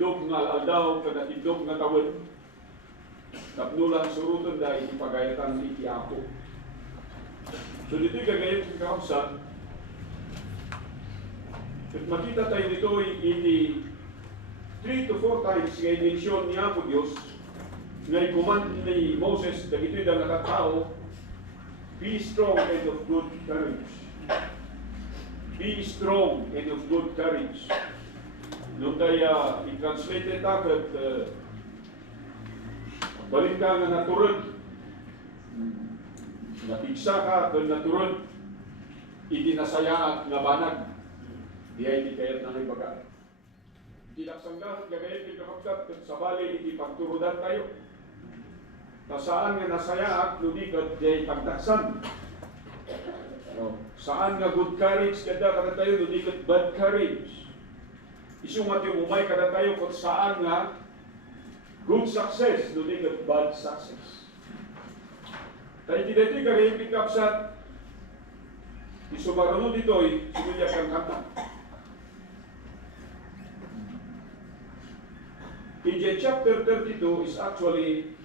tindog nga aldaw, kada tindog nga tawon, tapnulang surutan dahil ipagayatan iti ako. So dito'y gagayot ng kausap, at makita tayo dito iti 3 to 4 times nga i-mention niya po Diyos, nga i-command ni Moses, dagito'y da nakatao, be strong and of good courage. Be strong and of good courage. Nung tayo i-translate takot, balik ka nga naturod, napigsa ka kung naturod, itinasaya at nabanag, di ay di kayat na ibaga. Tinaksangga, gagayat di kapagkat, kung sabali iti pagturudan tayo. Saan nga nasaya at ludikat, di ay pagtaksan. Saan nga good courage kada kada tayo, ludikat bad courage. Isumat yung umay kada tayo kung saan nga good success, ludikat bad success. Tayo dito kagayin pick up sa isumarunod dito'y sinulya kang kanta. In chapter 32 is actually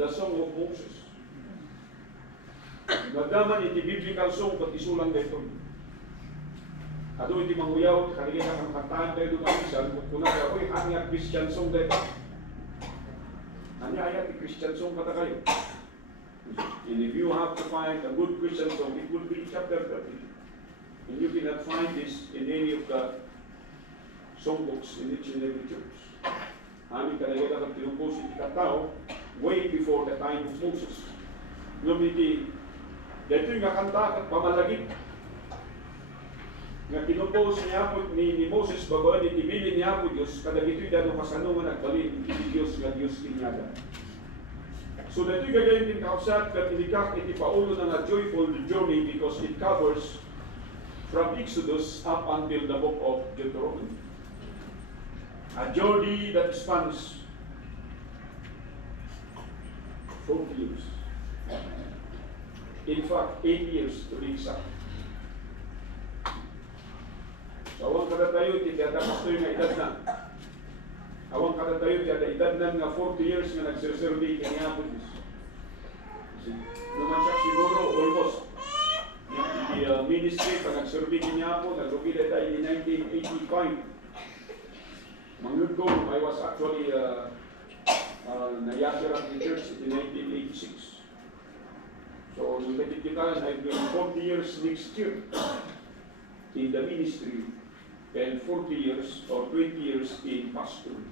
the Song of Moses. Nagdaman iti biblical song pag isulang dito. Ato iti manguyaw, kanigay na kang kantaan tayo dumamisan, kung kuna ka, uy, hangyak Christian song dito. Hanya ayat di Christian song kata kayo. And if you have to find a good Christian song, it will be chapter 30. And you cannot find this in any of the songbooks in each and every church. Amin kanigay na kang tinumpos iti katao, way before the time of Moses. Lumiti, dito yung kanta at pamalagit nga kinumpos niya po ni Moses babaan itibilin niya po Diyos kada ito'y dano kasanungan at balin iti Diyos nga Diyos kinyaga. So dito'y gagayin din kausat kat inikak iti paulo ng a joyful journey because it covers from Exodus up until the book of Deuteronomy. A journey that spans 40 years. In fact, 8 years to be exact. So, awang kada tayo, tiyada gusto yung edad na. Awang kada tayo, tiyada edad na nga 40 years nga nagsiservi kanya po Diyos. Naman siya siguro, almost. Yung ministry, pag nagservi kanya po, naglugila tayo in 1985. Mangyod ko, I was actually nayasirang in church in 1986. So, nung kita, I've been 40 years next year in the ministry and 40 years or 20 years in pastoring.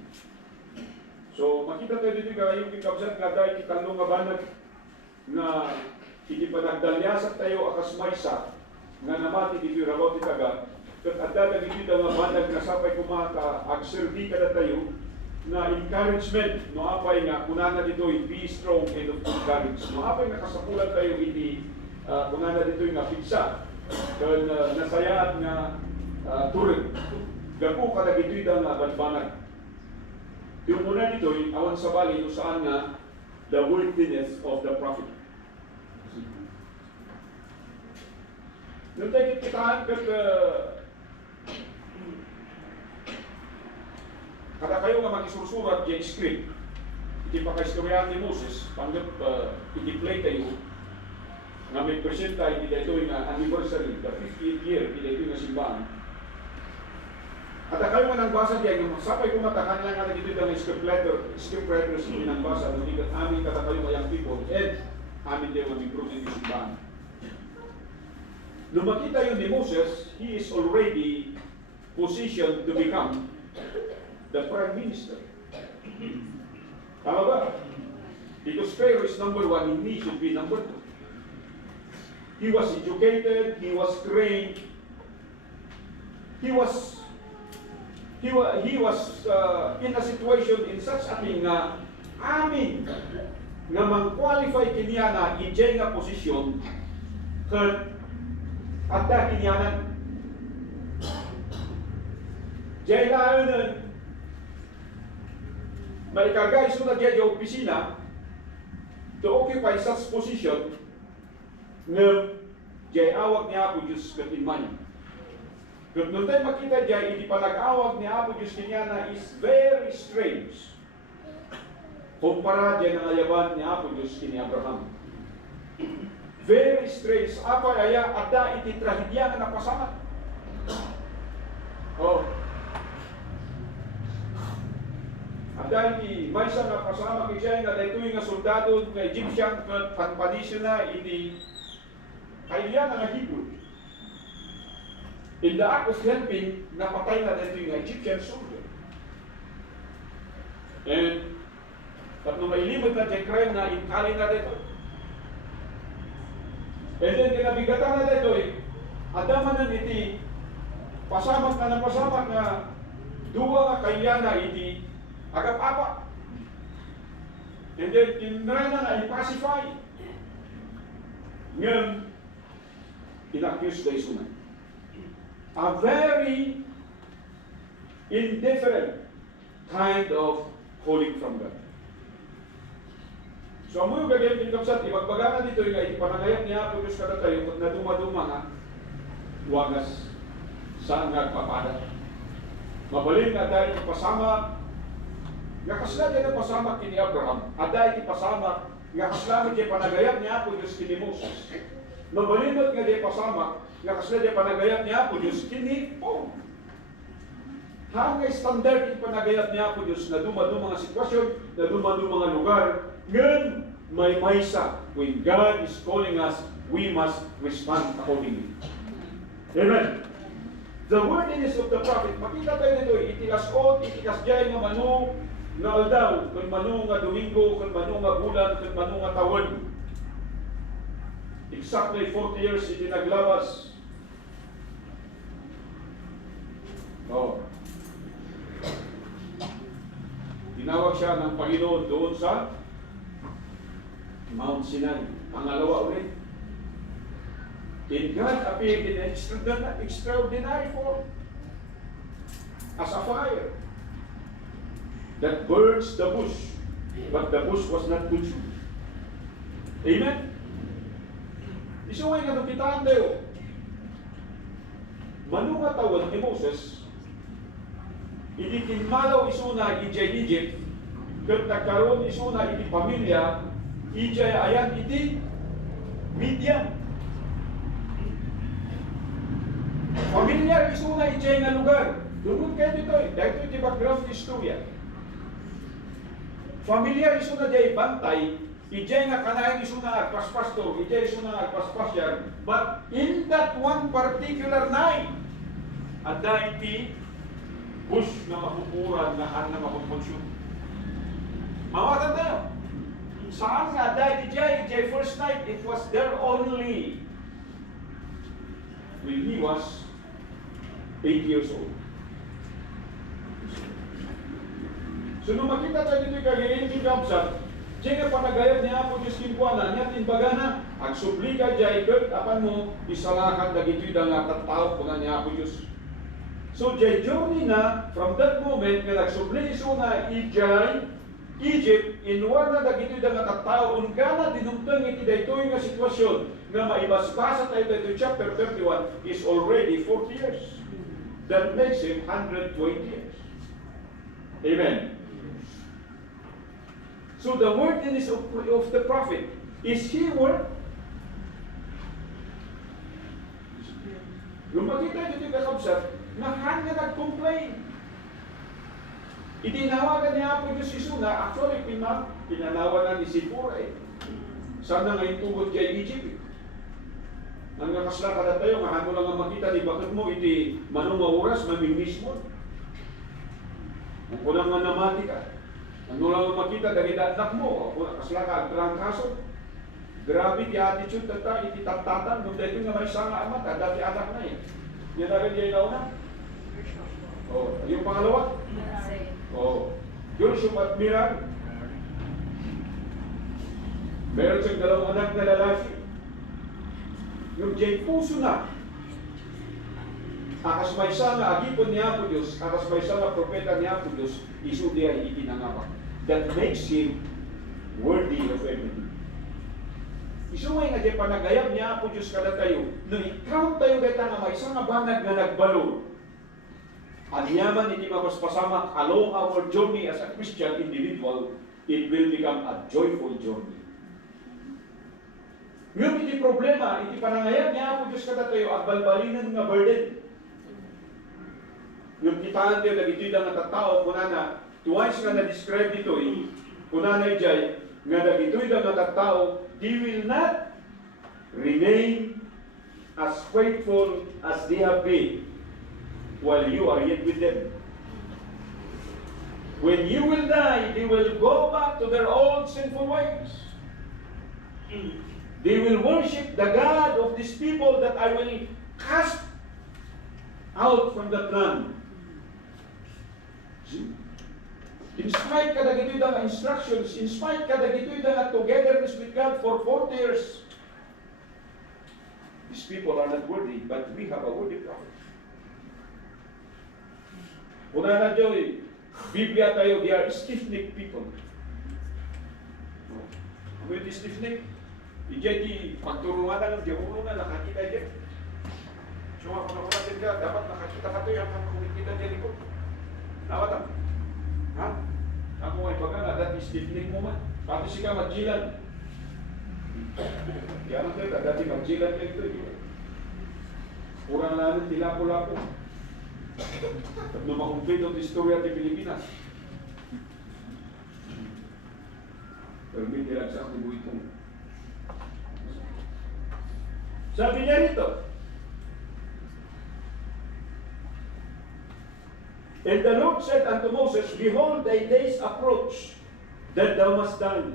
So, makita tayo dito ka, yung kikabsat nga dahil italong nga banag na hindi pa nagdalyasat tayo akas maysa nga namati di pirabaw ti taga kat adda dito nga banag na sapay kumaka agservi kada tayo na encouragement no apay nga kunana dito be strong and of good courage no apay nga kasapulan tayo iti kunana dito nga pigsa kan nasayaat nga turod gapo kada dito nga banbanag yung muna dito awan sa bali no saan nga the worthiness of the prophet. Nung tayo kitahan kat kada kayo nga mag-isursurat yung script, iti pakaistoryahan ni Moses, panggap iti-play tayo, nga may presenta, iti dito yung anniversary, the 50th year, iti dito yung simbahan. At kayo nga nagbasa diyan, sapay kumatakan lang nga dito yung script writers yung nagbasa, nung ikat amin kada kayo mayang people, and amin din ang improvement yung simbahan. Nung makita yun ni Moses, he is already positioned to become the Prime Minister. Tama ba? Because Pharaoh is number 1, and he should be number 2. He was educated, he was trained, he was in a situation in such a thing na amin nga mang-qualify kiniya na i-jay nga posisyon kat adda kinyanan. Jay na may karga iso na dyan yung opisina to occupy such position na jay awak niya ako Diyos katimay. Kung doon tayo makita dyan, hindi panag-awag ni Apo Diyos kanya is very strange. Kumpara dyan ang ayaban ni Apo Diyos kini Abraham. Very strange. Apa aya ada iti trahedya nga napasama. Oh. Ada iti maysa nga pasama kaya nga daytoy nga soldado nga Egyptian ket panpanisyo na iti kailan nga Hebrew. In the act of helping, napatay na dito yung Egyptian soldier. And, nung may limit na dyan crime na inkali na dito. And then, kinabigatan na dito adaman na iti, pasamat na duwa nga kaya na iti, agap-apa. And then, tinry na i-pacify. Ngayon, inaccuse na isunan. A very indifferent kind of calling from God. So, ang mga gagawin din kapsat, ibagbaga na dito yung ipanangayat niya po Diyos kada tayo, pag naduma-duma nga, wagas saan nga papada. Mabalin na dahil ipasama, nga kasla din ang pasama kini Abraham, at dahil ipasama, nga kasla din panagayat niya po Diyos kini Moses. Mabalinot nga di pasama, nga kasla di panagayat niya po Diyos kini po. Hanggang standard yung panagayat niya po Diyos na dumaduma mga sitwasyon, na dumaduma mga lugar, ngayon may maysa. When God is calling us, we must respond accordingly. Amen. The wordiness of the prophet, makita tayo nito, itikas-ot, itikas-jay nga manu, nga aldaw, kung manu nga Domingo, kung manu nga bulan, kung manu nga tawon. Exactly 40 years hindi naglabas. Oh. Tinawag siya ng Panginoon doon sa Mount Sinai. Pangalawa ulit. And God appeared in extraordinary form as a fire that burns the bush, but the bush was not consumed. Amen? Isuway nga nabitaan tayo. Manunga tawad ni Moses, iditinmalaw isuna ijay Egypt, kat nagkaroon isuna iti pamilya, ijay ayan iti Midian. Pamilyar isuna ijay nga lugar. Dunod kayo dito dahil iti background istorya. Familiar isuna jay bantay, ijay nga kanahin isuna agpaspastor, ijay isuna agpaspasyan, but in that one particular night, ada iti bush na mapupuran na na mapupunsyong. Mawatan tayo. Saan nga ada ijay first night, it was there only when he was 8 years old. So nung makita tayo dito kagayin ni Gamsat, diyan nga panagayat niya po Diyos kinkuana, niya tinbaga na, agsubli ka dyan, ikot, apan mo, isalakan dagito'y da nga tattao po na niya po Diyos. So dyan journey na, from that moment, nga nagsubli iso na ijay, Egypt, inuwan na dagito'y da nga tattao, unka na dinumtang iti daytoy nga sitwasyon, nga maibasbasa tayo dito chapter 31, is already 40 years. That makes him 120 years. Amen. So the wordiness of the prophet is he word. Kung makita dito kakabsat, nahan nga nag-complain. Itinawagan niya po Diyos Isuna, actually pinanawagan ni Sipura sana ngayon tugod kay Egypt. Nang nakasla ka na tayo, mahano lang ang makita ni bakit mo, iti manong oras, mamimiss mo. Kung kulang nga namati ka, ano lang ang makita, dahil anak mo, kung nakasla ka, ang trangkaso. Grabe di attitude tata, iti tatatan, nung dito nga may sanga amat, dati anak na eh. Yan na rin yung nauna. Oh, yung pangalawa? Oh, Joshua at Miran. Meron siyang dalawang anak na lalaki. Yung diyay puso na, akas may sana agipon niya po Diyos, akas may sana propeta niya po Diyos, isu diya itinangapak. That makes him worthy of everything. Isumay nga diyay panagayam niya po Diyos kada tayo, nung ikaw tayo gata nga may isang banag na nagbalo, Ang yaman iti mapaspasamak along our journey as a Christian individual, it will become a joyful journey. Ngayon iti problema, iti panangayag niya po Diyos kada tayo, at balbalinan nga burden. Yung kitaan tayo, nagito'y nga tattao, kunana, twice nga na-describe dito'y, kunana ijay, nga nagito'y nga tattao, they will not remain as faithful as they have been while you are yet with them. When you will die, they will go back to their old sinful ways. They will worship the God of these people that I will cast out from that land. See? In spite kada gito'y nga instructions, in spite kada gito'y nga togetherness with God for 40 years, these people are not worthy, but we have a worthy prophet. Una na Diyo'y, Biblia tayo, they are stiff-necked people. With the stiff-neck, ijay di pagturungan na lang, di ulo na nakakita dyan. So kung ako natin ka, dapat nakakita ka tayo, ang kumikita dyan ko. Nawatan. Ha? Ako ay baga nga, dati stiff-neck mo man. Pati si ka magjilan. Kaya lang tayo, dati magjilan kayo ito. Kurang lang tila-pula po. At lumakumplit ang istorya ng Pilipinas. Pero hindi lang sa aktibo itong. Sabi niya rito, and the Lord said unto Moses, behold, thy days approach, that thou must die.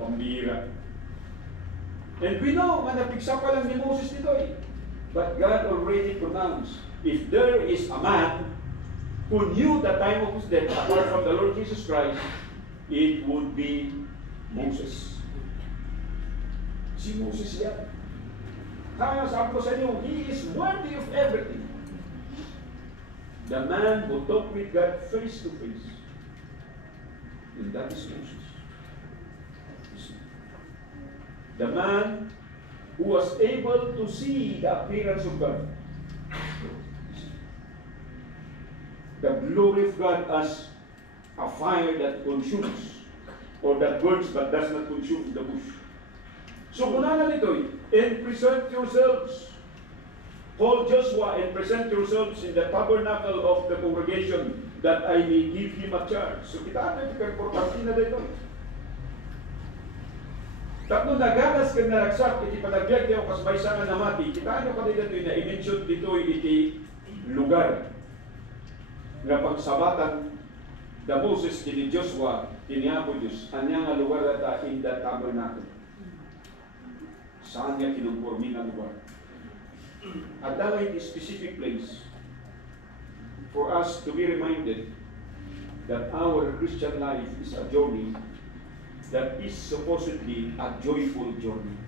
Pambira. And we know, napigsa pa lang ni Moses nito eh. But God already pronounced, if there is a man who knew the time of his death apart from the Lord Jesus Christ, it would be Moses. Si Moses yan. Kaya sabi ko sa inyo, he is worthy of everything. The man who talked with God face to face. And that is Moses. The man who was able to see the appearance of God. The glory of God as a fire that consumes, or that burns but does not consume the bush. So kunanan ito, and present yourselves. Call Joshua and present yourselves in the tabernacle of the congregation, that I may give him a charge. So kita natin ito, importante na dito. Tatlo naganas kang naragsak, iti panagbiag niyo kasbay sa nga namati. Kita nyo pa dito na i-mention dito iti lugar nga pagsabatan the Moses kini Joshua, kini Apo Diyos, anya nga lugar data in the tabernacle. Saan niya kinumpormi nga lugar? At that is a specific place for us to be reminded that our Christian life is a journey that is supposedly a joyful journey.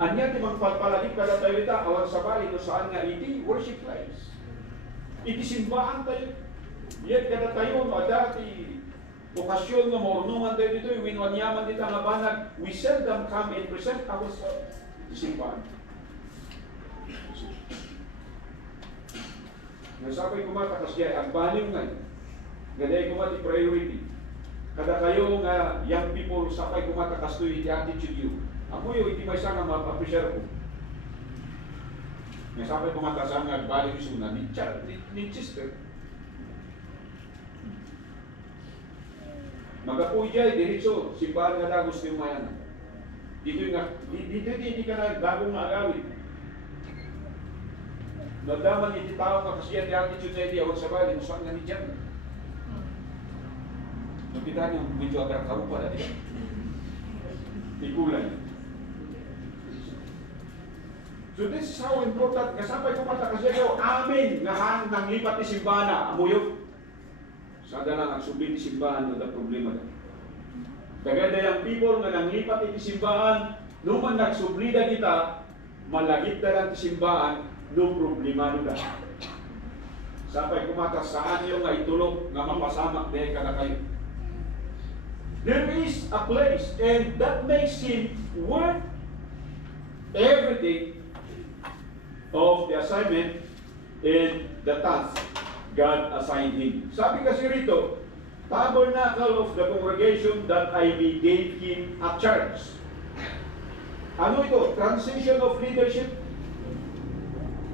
Anya ti magpalpalagip kada tayo ita, awan sa bali no saan nga iti worship place. Iti simbahan tayo. Yet kada tayo no dati okasyon nga maurnungan tayo dito, winwanyaman dito nga banag, we seldom come and present ourselves. Iti simbahan. Nasapay kumata kasi ang baliw nga. Gaday kumati priority. Kada kayo nga young people sapay kumata kasto iti attitude you. Ako yung iti may nga ma-appreciate ko. Nasapay kumata sa nga baliw suna ni sister. Magapuya diretso simbahan nga dagos yung mayan. Dito hindi ka na bagong agawin. Nagdaman iti tao nga kasi yan di attitude na iti awag sa bali, musang nga ni dyan. Nakita niyo, medyo agar karupa na diyan. Ikulay. So this is how important, kasapay ko mata kasi ikaw, amin, nga nang lipat ni simbahan na, amuyok. Sada lang ang subli ni simbahan na problema na. Kaganda yung people nga nang lipat ni simbahan, nung man nagsublida kita, malagit na lang ni simbahan, no problema nila. Sapay kumata saan yung nga itulog nga mapasamak dahil ka na kayo. There is a place and that makes him worth everything of the assignment and the task God assigned him. Sabi kasi rito, tabernacle of the congregation that I gave him a charge. Ano ito? Transition of leadership.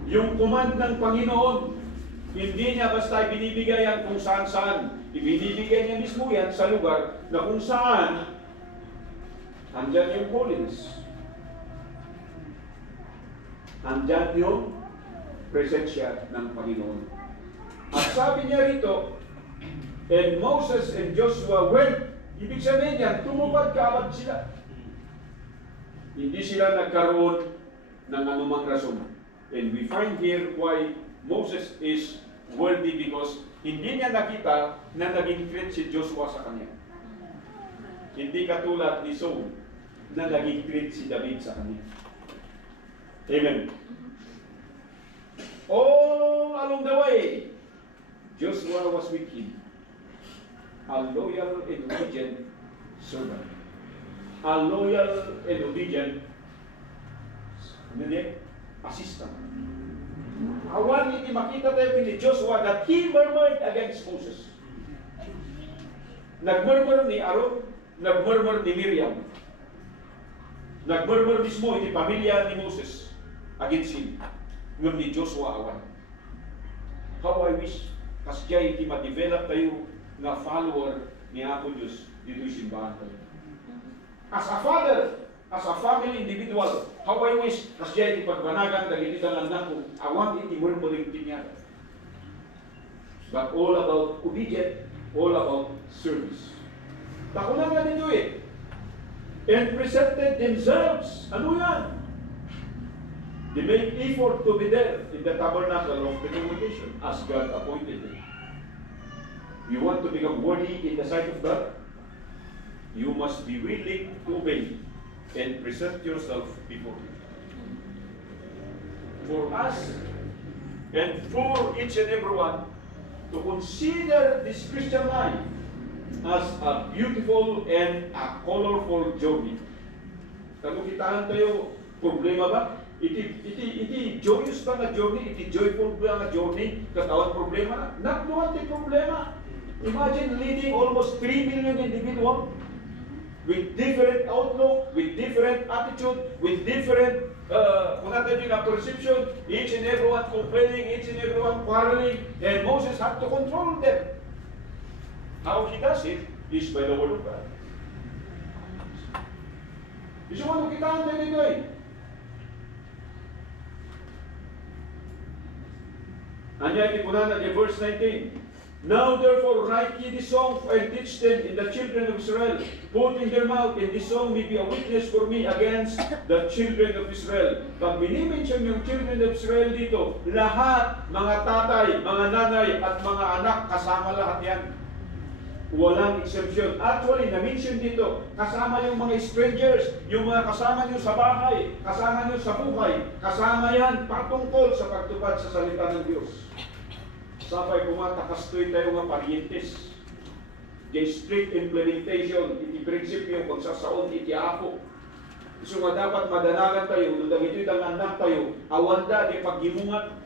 Yung command ng Panginoon, hindi niya basta binibigay yan kung saan-saan. Ibinibigay niya mismo yan sa lugar na kung saan andyan yung holiness. Andyan yung presensya ng Panginoon. At sabi niya rito, and Moses and Joshua went. Ibig sabihin yan, tumupad kaagad sila. Hindi sila nagkaroon ng anumang rason. And we find here why Moses is worthy because hindi niya nakita na naging threat si Joshua sa kanya. Hindi katulad ni Saul na naging threat si David sa kanya. Amen. All along the way, Joshua was with him. A loyal and obedient servant. A loyal and obedient assistant. Awan iti makita tayo ni Joshua that he murmured against Moses. Nagmurmur ni Aaron, nagmurmur ni Miriam. Nagmurmur mismo iti pamilya ni Moses against him. Ngam ni Joshua awan. How I wish kasjay iti ma-develop tayo nga follower ni Apo Diyos dito simbahan tayo. As a father, as a family individual, how I wish kasjay iti pagbanagan dagiti anak ko awan iti murmuring tinyada. But all about obedient, all about service. Takunan nga ninyo and presented themselves. Ano yan? They make effort to be there in the tabernacle of the congregation as God appointed them. You want to become worthy in the sight of God? You must be willing to obey and present yourself before Him. For us and for each and every one to consider this Christian life as a beautiful and a colorful journey. Kung kitaan tayo, problema ba? Iti joyous ba nga journey? Iti joyful ba nga journey? Katawan problema? Nakluwan ti problema. Imagine leading almost 3 million individuals with different outlook, with different attitude, with different perception, each and everyone complaining, each and everyone quarreling, and Moses had to control them. How he does it is by the word of God. Gusto mo kitaan tayo dito Anya itipunan natin verse 19. Now therefore write ye this song and teach them in the children of Israel. Put in their mouth, and this song may be a witness for me against the children of Israel. Pag minimension yung children of Israel dito, lahat, mga tatay, mga nanay, at mga anak, kasama lahat yan. Walang exemption. Actually, na-mention dito, kasama yung mga strangers, yung mga kasama nyo sa bahay, kasama nyo sa buhay, kasama yan patungkol sa pagtupad sa salita ng Diyos. Sabay kumatakas-toy tayo nga parientes. The strict implementation, iti prinsipyo, pagsasaon, iti ako. So nga dapat madanagan tayo, nung ito'y anak tayo, awanda, di paggimungan.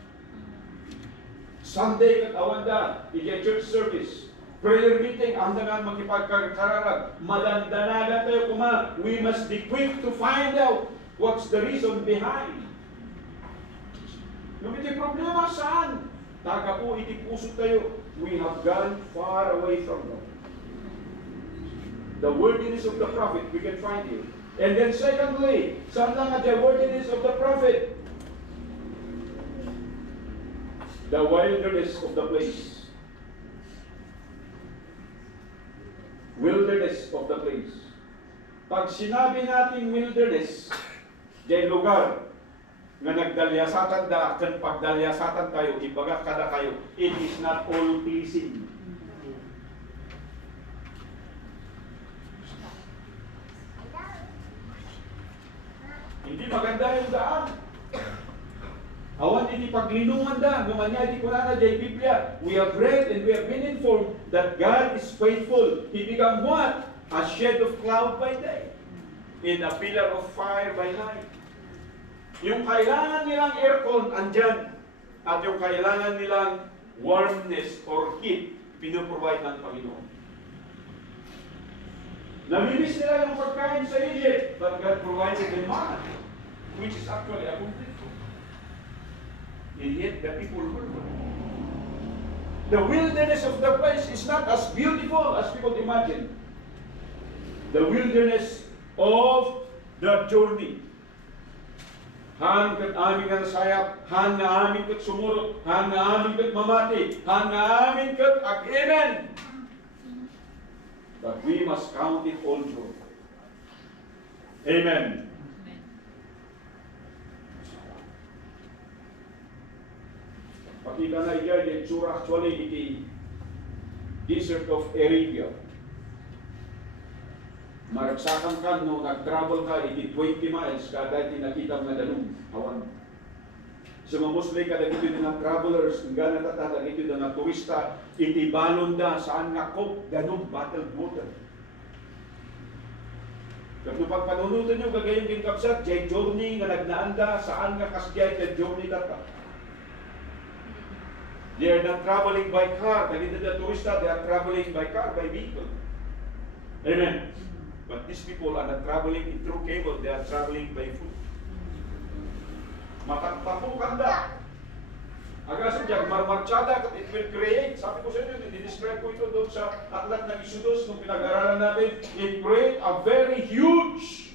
Sunday kat awanda, iti church service. Prayer meeting, ang dangan makipagkararag. Malandanagan tayo kuma. We must be quick to find out what's the reason behind. Nung iti problema saan? Taga po, iti puso tayo. We have gone far away from God. The worthiness of the prophet, we can find here. And then secondly, saan lang at the worthiness of the prophet? The wilderness of the place. Wilderness of the place. Pag sinabi natin wilderness, diyan lugar nga nagdalyasatan da, kan pagdalyasatan tayo, ibaga kada kayo, it is not all pleasing. Hindi maganda yung daan. Awan hindi paglinungan da, ngumanya di ko na jay Biblia. We have read and we have been informed that God is faithful. He become what? A shed of cloud by day, in a pillar of fire by night. Yung kailangan nilang aircon, andyan. at yung kailangan nilang warmness or heat, pinoprovide ng Panginoon. Namimiss nila yung pagkain sa Egypt, but God provided them manna, which is actually a complete food. And yet, the people murmured. The wilderness of the place is not as beautiful as people imagine. The wilderness of the journey. Han kat amin nga nasayap, han nga amin kat sumurot, han nga amin kat mamati, han nga amin kat ag-amen. But we must count it all joy. Amen. Pakita na iya yung tsura actually iti desert of Arabia. Maragsakan ka no nag-travel ka iti 20 miles kada iti nakita nga danong awan. Sa mga Muslim kada ito yung mga travelers, nga natatata ito yung mga turista, iti balon da saan nga kop danong bottled water. Kung pagpanunutan nyo gagayong kinkapsat, jay journey nga nagnaanda saan nga kasjay ka journey tata. They are not traveling by car. Dahil the turista, they are traveling by car, by vehicle. Amen. But these people are not traveling through cable. They are traveling by foot. Matagtapukan da. Agasan dyan, marmarchada, it will create. Sabi ko sa inyo, i-describe ko ito doon sa aklat ng Isudos nung pinag-aralan natin. It create a very huge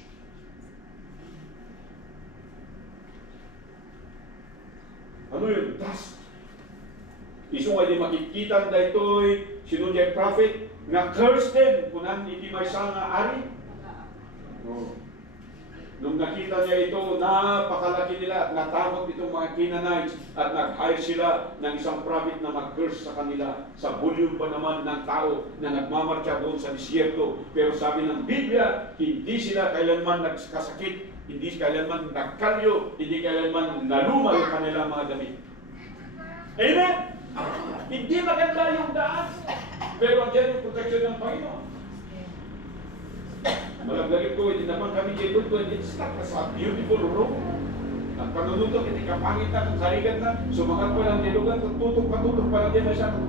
dust. Iso nga di makikita na ito'y sinunjay prophet nga curse din kunan iti may nga ari. Oh. Nung nakita niya ito, napakalaki nila at natakot itong mga Canaanites at nag-hire sila ng isang prophet na mag-curse sa kanila sa volume pa naman ng tao na nagmamarcha doon sa disyerto. Pero sabi ng Biblia, hindi sila kailanman nagkasakit, hindi kailanman nagkalyo, hindi kailanman naluma yung kanilang mga damit. Amen? Hindi maganda yung daan, pero andyan yung protection ng Panginoon. Malagdalit ko, hindi naman kami kayo doon, it's not a beautiful road. At panunutok, hindi kapangit na, sarigan na, sumakat pa lang dilugan, tutok pa lang din masyado.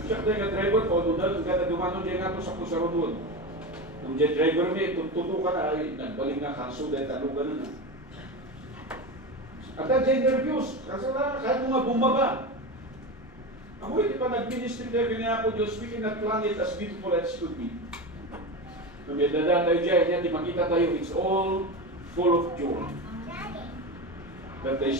Nagsiyak tayo nga driver ko, doon na, kada dumanon dyan nga ito sa kusaron doon. Nung dyan driver niya, tutukan na, ay, nagbaling nga kanso, dahil talugan na. At dyan interviews, kasi na, kahit mga bumaba. Ako hindi pa nag-ministry tayo ganyan po Diyos, we cannot plan it as beautiful as it could be. Nung may dada tayo dyan, di makita tayo, it's all full of joy. That the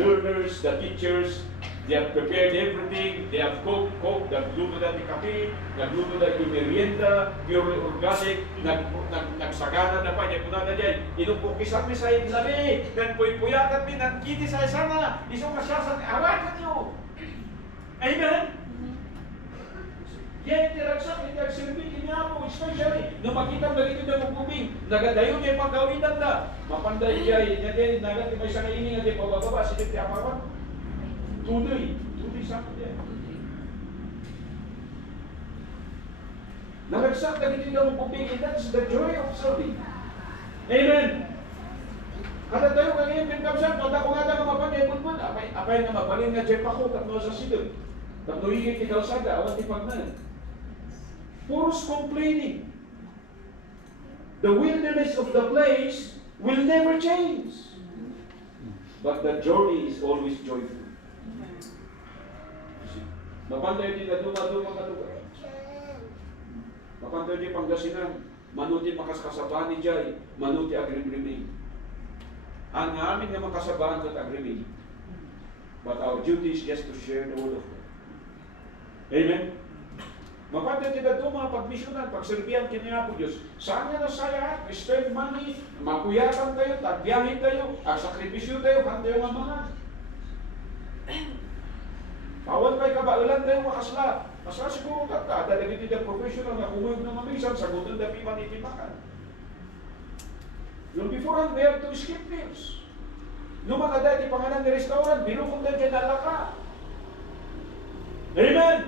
learners, the teachers, they have prepared everything, they have cooked, nagluto na di kape, nagluto na di merienda, purely organic, nagsagana na pa, niya punada dyan, inupukisan mi sa labi, nagpuyatan mi, nagkiti sa sana, isang kasyasan, awakan niyo! Amen? Yan, interagsak, interagsilbi, niya po, especially, nung makita ba dito na magpubing, nagadayon niya yung pagkawitan na, mapanday niya, niya, nagat, may isang ining, hindi pababa, silip niya pawan. Tuloy sa akin yan. Nagagsak na dito na magpubing, that's the joy of serving. Amen? Kada tayo kanina pinagkabsan, pata ko nga na mapanay bunbun, apay na mabalin nga jeep ako, tatlo sa sidon. Tatlo higit ni kalsada, awan ti pagnan. Puros complaining. The wilderness of the place will never change. But the journey is always joyful. Mapantay din na dumaduma ka lugar. Mapantay din Pangasinan, manuti makaskasabaan ni Jai, manuti agrimriming. Ang amin nga makasabaan at agriming. But our duty is just to share the word of God. Amen? Mapantay din na duma, pagmisyonan, pagserbihan kiniya po Diyos. Saan nga nasaya, spend money, makuyatan tayo, tagbiyahin tayo, sakripisyo tayo, hantayo nga mga. Bawal kay kabailan tayo makasla. Masya siguro ka, dahil hindi na professional na kumuyog ng mamisan, sagutan na piman itimakan. Yung beforehand, we have to skip meals. Nung mga dati pangalan ni restaurant, binukong na dyan alaka. Amen!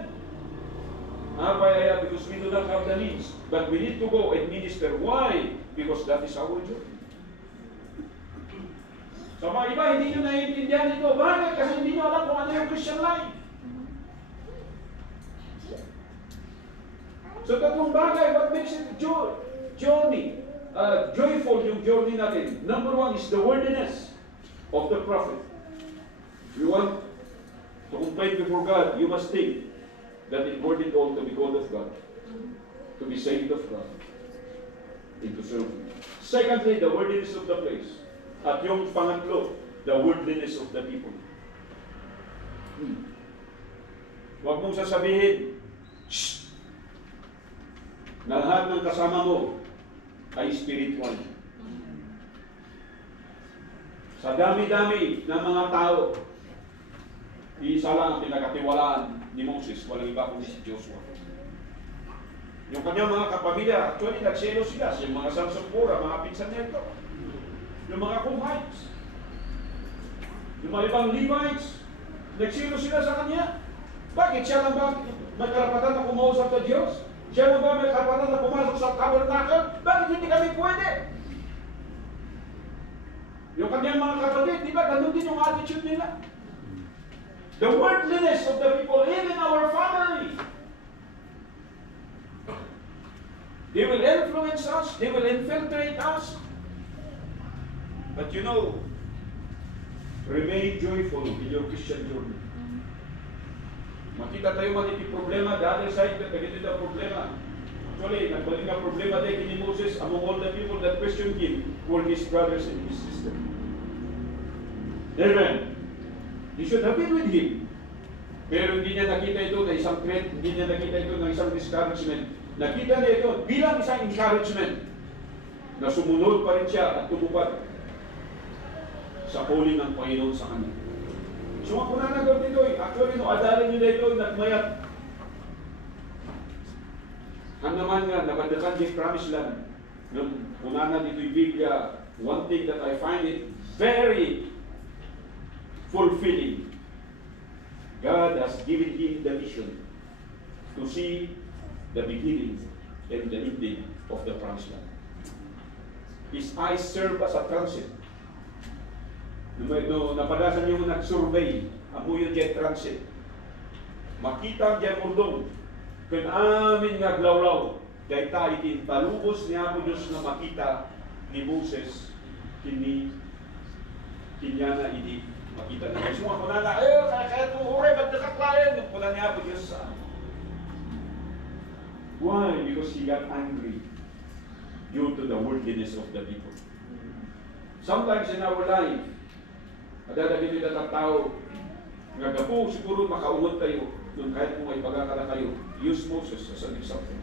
Because we do not have the means. But we need to go and minister. Why? Because that is our job. Sa mga iba, hindi nyo naiintindihan ito. Bakit? Kasi hindi nyo alam kung ano yung Christian life. So tatlong bagay, what makes it journey? Joyful yung journey natin. Number one is the worthiness of the prophet. If you want to complain before God, you must think that it worth it all to be called of God, to be saved of God, and to serve Him. Secondly, the worthiness of the place. At yung pangatlo, the worthiness of the people. Huwag mong sasabihin, shh, na lahat ng kasama mo ay spiritual. Sa dami-dami ng mga tao, isa lang ang pinagkatiwalaan ni Moses, walang iba kundi si Joshua. Yung kanyang mga kapamilya, actually nagselo sila, yung mga sons of Korah, mga pinsan nito, yung mga Kohites, yung mga ibang Levites, nagselo sila sa kanya. Bakit? Siya lang ba may karapatan na kumausap sa Diyos? Siya lang ba may karapatan na pumasok sa tabernacle? Bakit hindi kami pwede? Yung kanyang mga kapatid, di ba, ganun din yung attitude nila. The worldliness of the people, even our family. They will influence us, they will infiltrate us. But you know, remain joyful in your Christian journey. Makita tayo maniti problema, the other side, ganito na problema. Actually, nagbalik na problema tayo ni Moses among all the people that questioned him were his brothers and his sisters. Amen. You should have been with him. Pero hindi niya nakita ito na isang threat, hindi niya nakita ito na isang discouragement. Nakita niya ito bilang isang encouragement na sumunod pa rin siya at tumupad sa calling ng Panginoon sa kanya. So nga na nagawin dito actually no, adalan nyo dito nagmayat. Ang naman nga, nabadakan yung promised land. Nung punana dito yung Biblia, one thing that I find it very fulfilling. God has given him the vision to see the beginning and the ending of the promised land. His eyes serve as a transit. No, napadasan niyo nag-survey, amuyo dyan transit. Makita dyan mundong, kung amin nga glawlaw, dahil tayo din palubos niya po Diyos na makita ni Moses, kinyana hindi makita na. Semua ko na kaya itong uray, ba't nakaklayan? Kung na niya po Diyos sa why? Because he got angry due to the worldliness of the people. Sometimes in our life, madadagin nyo na tao, nga gapo, siguro makaungot kayo, doon kahit kung may pagkakala kayo, use Moses as an example.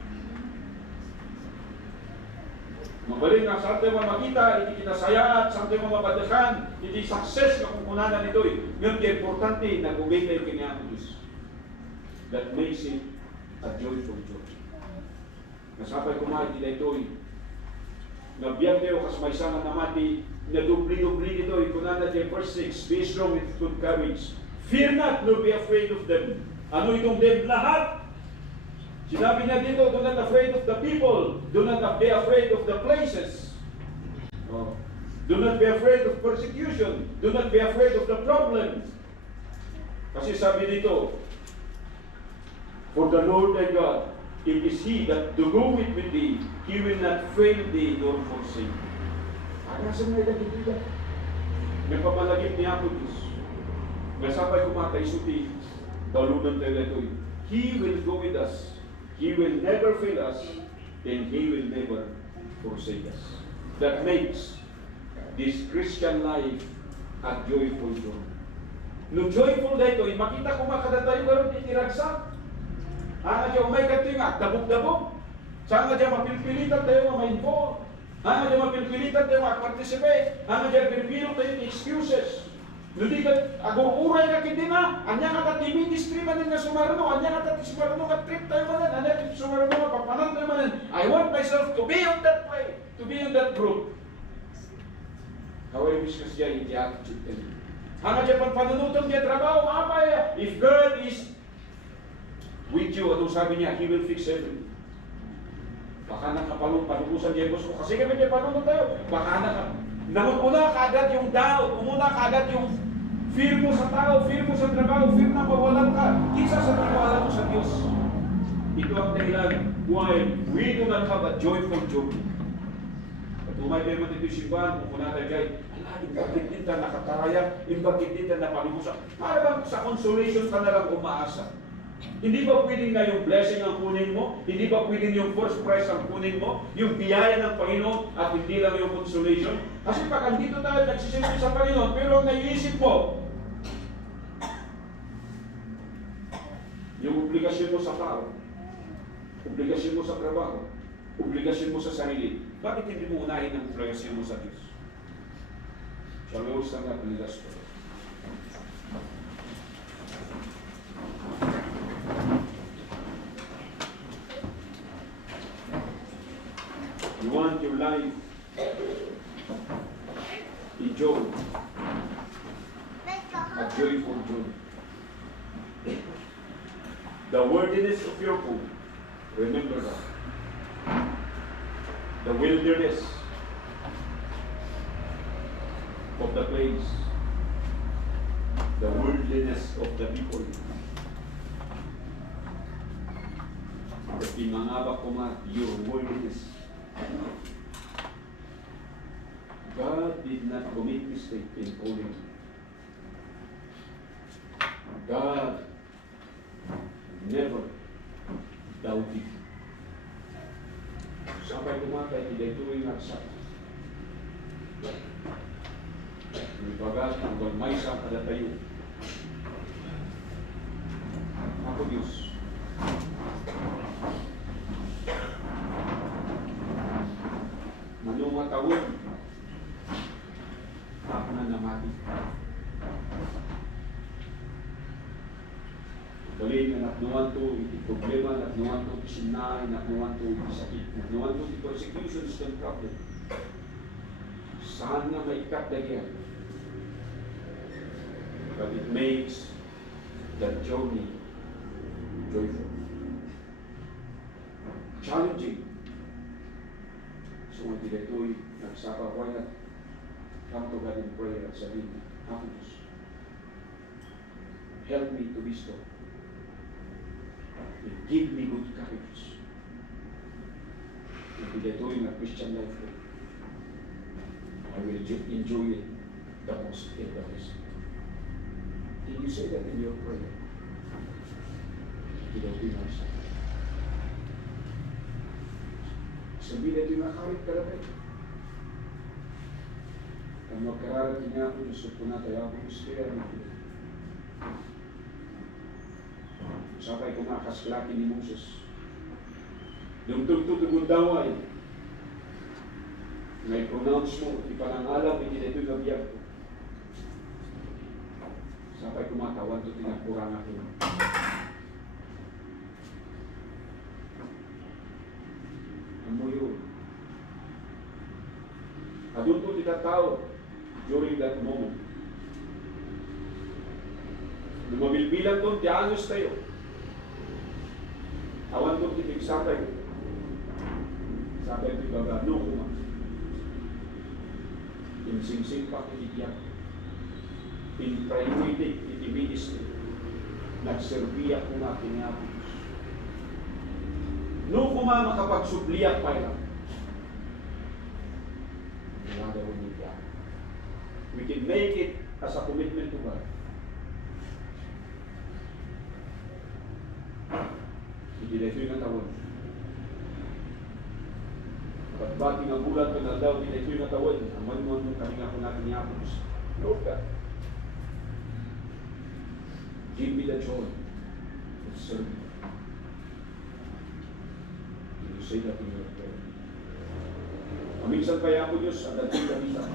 Mabalin nga, saan tayo makita, hindi kinasayaan, saan tayo mapadakan, hindi success na kumukunanan nito eh. Ngayon, kaya importante, nag-obey kayo kanya ang Diyos. That makes it a joyful joy. Nasapay kumain nila ito eh. Nabiyag kayo, kas may sangan na mati, nadubli-dubli nito eh. Kunana dyan, verse 6, be strong with good courage. Fear not, nor be afraid of them. Ano itong them? Lahat. Sinabi niya dito, do not afraid of the people. Do not be afraid of the places. Oh. Do not be afraid of persecution. Do not be afraid of the problems. Kasi sabi dito, for the Lord thy God, it is He that to go with thee, He will not fail thee nor forsake thee. Agasan na ilagay dito. May pamalagip niya po Diyos. Nasapay kumatay suti, balunan tayo ito. He will go with us. He will never fail us, and He will never forsake us. That makes this Christian life a joyful journey. No joyful dito, makita ko makada tayo karon itiragsa. Nga dyan, may kato nga, dabog-dabog. Saan nga dyan, mapilpilitan tayo nga ma-involve. Nga dyan, mapilpilitan tayo ma-participate. Nga dyan, pinipilo tayo ng excuses. Hindi ka, agur-uray ka hindi na. Anya nga ka ministry manin nga sumarano. Anya nga ka sumarano nga trip tayo manin. Anya ka sumarano nga papanan tayo manin. I want myself to be on that way. To be on that group. How I wish kasi yan, hindi attitude tayo. Nga dyan, pagpanunutan niya trabaho, mapaya. If God is with you, ano sabi niya, He will fix everything. Baka nakapalong panubusan niya, boss ko, kasi kami niya panunod tayo. Baka Namumuna kaagad yung doubt, umuna kaagad yung fear mo sa tao, fear mo sa trabaho, fear na mawalan ka, kisa sa tiwala mo sa Diyos. Ito ang dahilan why we do not have a joyful journey. Patumay tayo mo dito simbahan, kung kuna tayo guys, bakit din ta nakakaraya, bakit din ta napalimusan. Para bang sa consolation ka na lang umaasa. Hindi ba pwedeng na yung blessing ang kunin mo? Hindi ba pwedeng yung first prize ang kunin mo? Yung biyaya ng Panginoon at hindi lang yung consolation? Kasi pag andito tayo nagsisimpi sa Panginoon, pero ang naiisip mo, yung obligasyon mo sa tao, obligasyon mo sa trabaho, obligasyon mo sa sarili, bakit hindi mo unahin ang obligasyon mo sa Diyos? Shall we all stand up and let us pray? You want your life enjoyed, a joyful joy. The worthiness of your home, remember that. The wilderness of the place, the worldliness of the people. The pinangaba ko ma, your worldliness. God did not commit mistake in calling you. God never doubted you. Sampai kumatay, tidak tuwing nagsak. Ibagat ang balmaysa kada tayo. Ako Diyos. Manong tawon, ako na namati. Balik na naknuwan to, iti problema, naknuwan to, iti sinay, naknuwan to, iti sakit, naknuwan to, iti persecution, iti problem. Saan nga may ikatagyan? But it makes the journey joyful. Challenging. So, ang dileto'y nagsaka, why not come to God in prayer at sabihin, ako Diyos, help me to be strong. And give me good courage. And dileto'y na Christian life ko, I will enjoy it the most in the best. Did you say that in your prayer? Dileto'y nasa. Sabihin ito yung nakarit ka na tayo. Ang magkararat niya ako, gusto po na tayo ako gusto yan. Sabay ko nakasklaki ni Moses. Dumtugtugtugod daw ay may pronounce mo, ipanangalam, hindi na ito'y nabiyag ko. Sabay kumatawan ito, tinagkurang ako. Ano yun? Adulto kita tao during that moment. Lumabilbilang doon, tianos tayo. Awan doon, tipigsapay. Sapay ito baga, no kuma. Insingsing pa, itiyak. In priority, iti ministry. Nagserbiya ko na kinapos. No kuma makapagsubliyak pa lang. We can make it as a commitment to God. Hindi na ito yung natawon. Pagbating ang bulan ko na daw, hindi na ito yung natawon. Ang manuman mo kami nga po natin niapos. Lord God, give me the joy to serve you. You say that in your prayer. Paminsan kaya ako Diyos, ang dating kami sa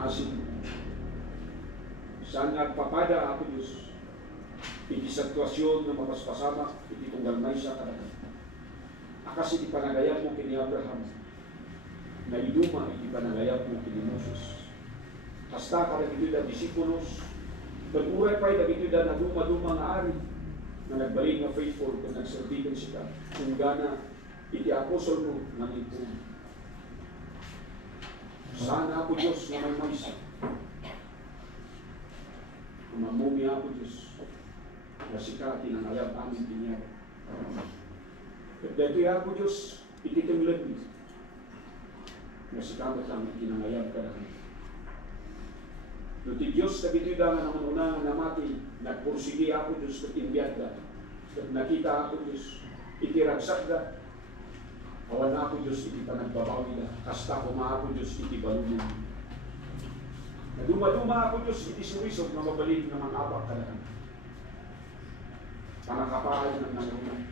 asin. Saan nagpapada ako Diyos? Iti sitwasyon na mapaspasama, iti tunggal may sa kadakan. Akas iti panagayap mo kini Abraham, na iduma iti panagayap mo kini Moses. Hasta karang ito na disipulos, nag-uray pa ito na naduma-duma nga ari, na nagbaling nga faithful kung nagserbigan siya, kung gana iti apostol mo manipo. Sana ako Diyos na may maysa. Mamumi ako Diyos. Nasikati ng alam amin pinyari. At dito ako Diyos, ititimulad mo. Nasikamat lang itinangayab ka na. Nuti Diyos na bitidangan naman unang namati, nagpursigi ako Diyos at imbiyad ka. At nakita ako Diyos, itiragsak ka. Awan ako Diyos, iti panagbabawi ka. Kasta ko ako Diyos, iti balunod. Naduma-duma ako Diyos, iti suwisog na mabalik na mga abak ka na. Panakapahay ng nangyayari.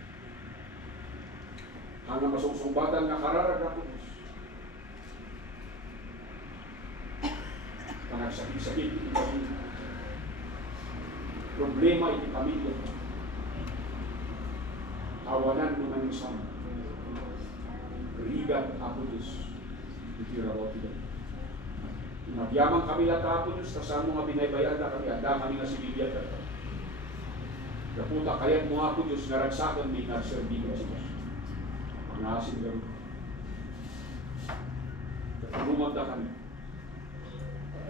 Hanggang masungsumbatan na kararag ako Diyos. Panagsakit-sakit iti pamilya. Problema iti pamilya. Awanan mo ng isang. Rigat ako Diyos. Iti rawat ito. Magyamang kami lahat ako Diyos. Kasama nga binaybayan na kami. Anda kami nga si Biblia ka. Kaputa kayat mo ako Diyos. Naragsakan may narserbigan sa Diyos. Pangasin ka rin. Katanumag na kami.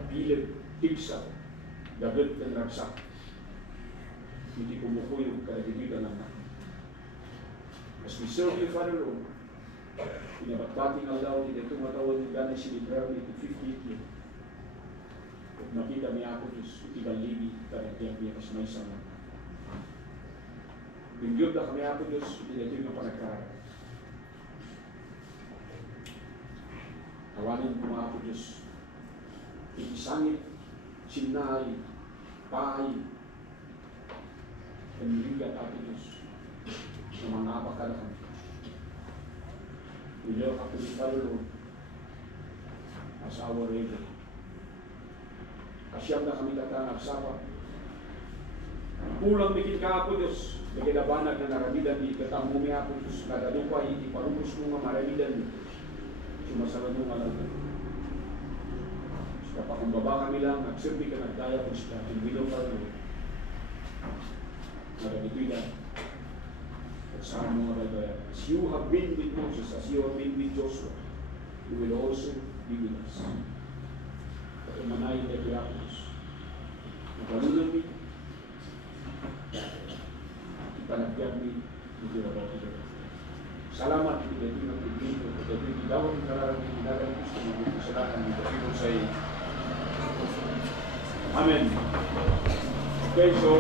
Bilang tigsa, dagat ng ragsak. Hindi kumukuyo kalagititan ng natin. As we serve you, Father Lord, pinabatbating ang law, hindi tumatawad ng ganay sinibrary to 58 years. At makita niya ako, Diyos, ibaligi, karagyan niya kas may sama. Bingyod na kami ako, Diyos, ito yung panagkarag. Tawanin mo ako, Diyos, itisangit, sinay, pahay, paniligat ato Diyos na mga apakalakan. Ilaw ako si Father Lord as our Redeemer. Kasyam na kami tatanagsapa. Pulang mikit ka ako Diyos, na kinabanag na naramidan di katamumi ako Diyos, nadalupay, iparubos mo nga maramidan mo. Sumasarad mo nga lang. Kapag baba kami lang, nagsurvey ka, nagdaya ko siya, and we don't know. Nagagitoy lang. At saan mo nga baybayan. As you have been with Moses, as you have been with Joshua, you will also be with us. At umanayin na kiyapos. Nagkalunan mi, ipanagyan mi, hindi na bago ito. Salamat kung ito yung pagpipin ko, kung ito yung gawin ng kararang pinagalang gusto mo, kasalanan mo, kasi sa iyo. Amen. Okay, so